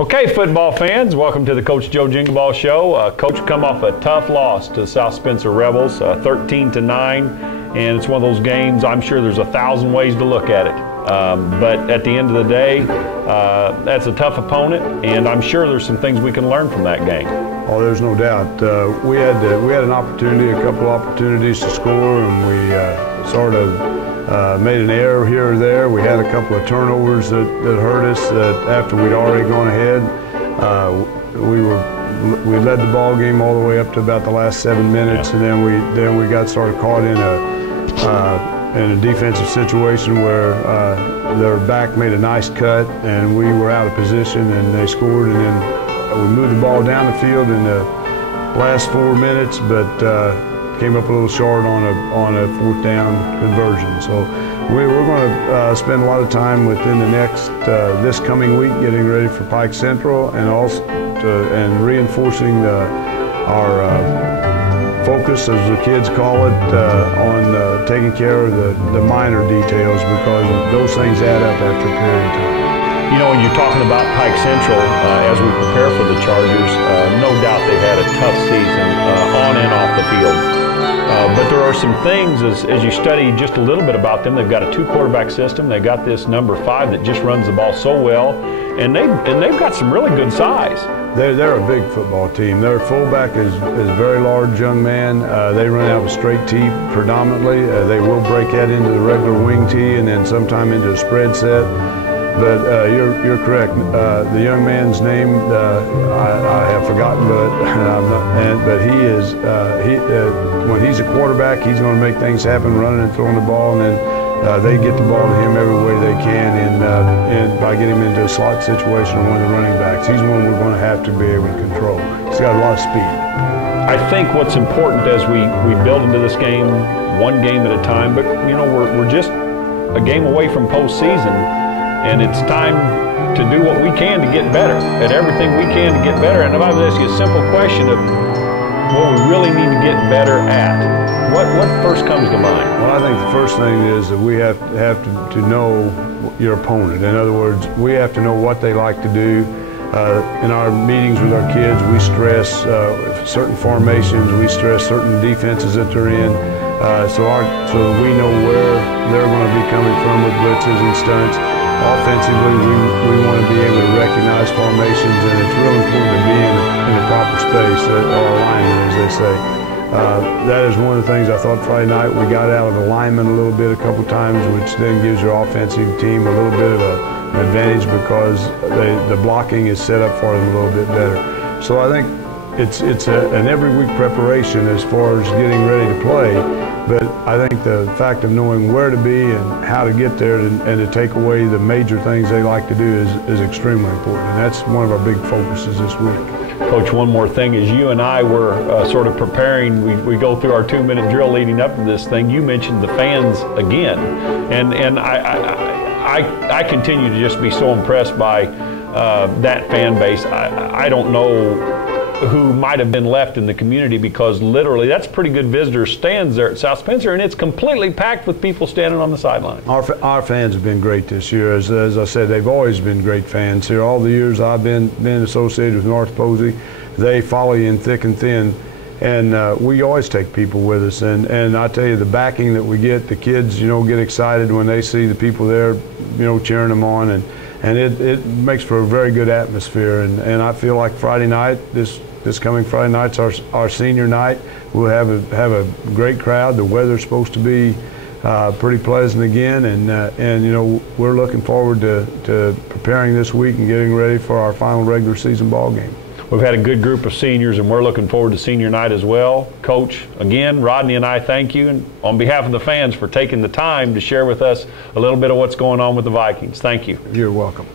Okay, football fans, welcome to the Coach Joe Jingleball Show. Coach come off a tough loss to the South Spencer Rebels, 13-9, and it's one of those games, I'm sure there's 1,000 ways to look at it. But at the end of the day, that's a tough opponent, and I'm sure there's some things we can learn from that game. Oh, there's no doubt. We had an opportunity, a couple opportunities to score, and we sort of made an error here or there. We had a couple of turnovers that hurt us. That after we'd already gone ahead, we led the ball game all the way up to about the last 7 minutes, and then we got sort of caught in a defensive situation where their back made a nice cut, and we were out of position, and they scored, and then we moved the ball down the field in the last 4 minutes, but came up a little short on a fourth down conversion. So we're going to spend a lot of time within the next this coming week getting ready for Pike Central, and also reinforcing our focus, as the kids call it, on taking care of the minor details, because those things add up after a period of time. You know, when you're talking about Pike Central, as we prepare for the Chargers, no doubt they've had a tough season on and off the field. But there are some things, as you study just a little bit about them, they've got a two-quarterback system. They've got this number 5 that just runs the ball so well, and they've got some really good size. They're a big football team. Their fullback is a very large young man. They run out of a straight tee predominantly. They will break that into the regular wing tee and then sometime into a spread set. But you're correct. The young man's name I have forgotten, but he is when he's a quarterback, he's going to make things happen, running and throwing the ball, and then they get the ball to him every way they can, and by getting him into a slot situation with one of the running backs. He's one we're going to have to be able to control. He's got a lot of speed. I think what's important as we build into this game, one game at a time, but you know, we're just a game away from postseason. And it's time to do what we can to get better, at everything we can to get better. And if I was to ask you a simple question of what we really need to get better at, what first comes to mind? Well, I think the first thing is that we have to know your opponent. In other words, we have to know what they like to do. In our meetings with our kids, we stress certain formations, we stress certain defenses that they're in, so we know where they're going to be coming from with blitzes and stunts. Offensively, we want to be able to recognize formations, and it's real important to be in the proper space, or alignment, as they say. That is one of the things I thought Friday night we got out of alignment a little bit a couple times, which then gives your offensive team a little bit of an advantage, because the blocking is set up for them a little bit better. So I think it's an every week preparation as far as getting ready to play. But I think the fact of knowing where to be and how to get there and to take away the major things they like to do is extremely important. And that's one of our big focuses this week. Coach, one more thing. As you and I were sort of preparing, we go through our 2-minute drill leading up to this thing. You mentioned the fans again. And I continue to just be so impressed by that fan base. I don't know who might have been left in the community, because literally that's pretty good visitor stands there at South Spencer, and it's completely packed with people standing on the sideline. Our fans have been great this year. As I said, they've always been great fans here. All the years I've been associated with North Posey, they follow you in thick and thin, and we always take people with us. And I tell you, the backing that we get, the kids, get excited when they see the people there, cheering them on, and it makes for a very good atmosphere. And I feel like Friday night, this coming Friday night's our senior night. We'll have a great crowd. The weather's supposed to be pretty pleasant again, and we're looking forward to preparing this week and getting ready for our final regular season ball game. We've had a good group of seniors, and we're looking forward to senior night as well. Coach, again, Rodney and I thank you, and on behalf of the fans, for taking the time to share with us a little bit of what's going on with the Vikings. Thank you. You're welcome.